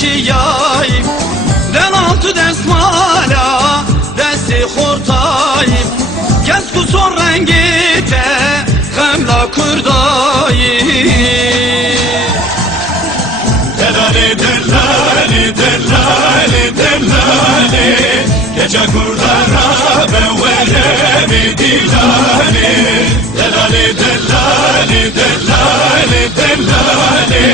çiyayım, den altı desmala desti xortayım, kes ku son rengi te xemla kurdayım. Delali delali delali delali, gece kurdara ben veremi dilali. Delali delali delali delali,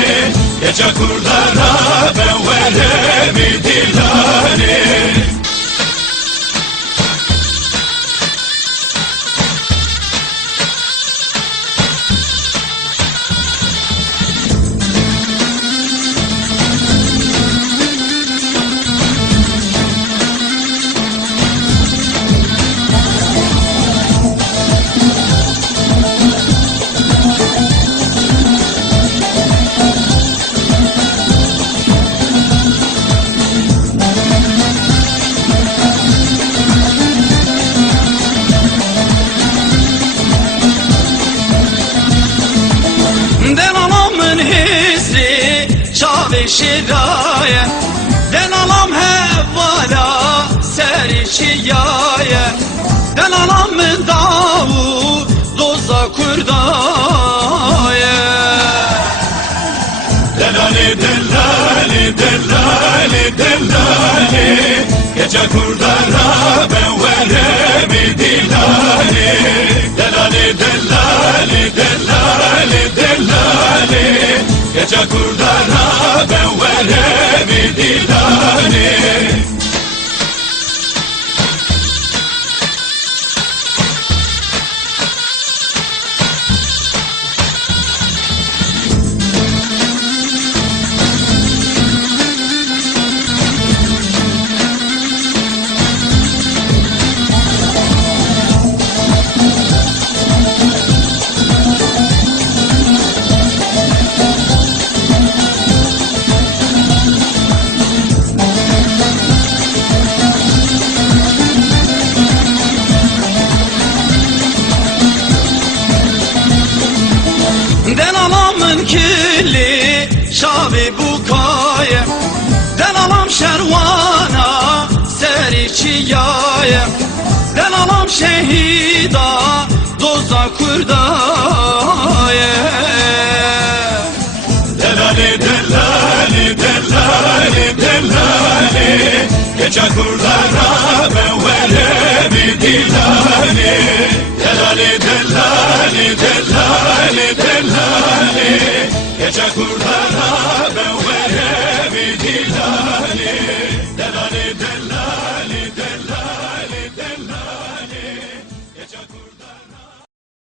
gece kurdara ben veremi dilali. Şiraye den alam hevvala seri çiyaye, den alam Davud doza kurdaye. Delali delali delali delali, gece kurdara ben veremi dilali. Delali delali delali delali, gece kurdara ben veremi dilali. Den alamın kili şabi bukaye, den alam şervana seri çiyaye, den alam şehida doza kurdaye. Delali delali delali delali, gece kurdara ben veremi dilali. Delali delali delali delali, gece kurdara ben veremi dilali.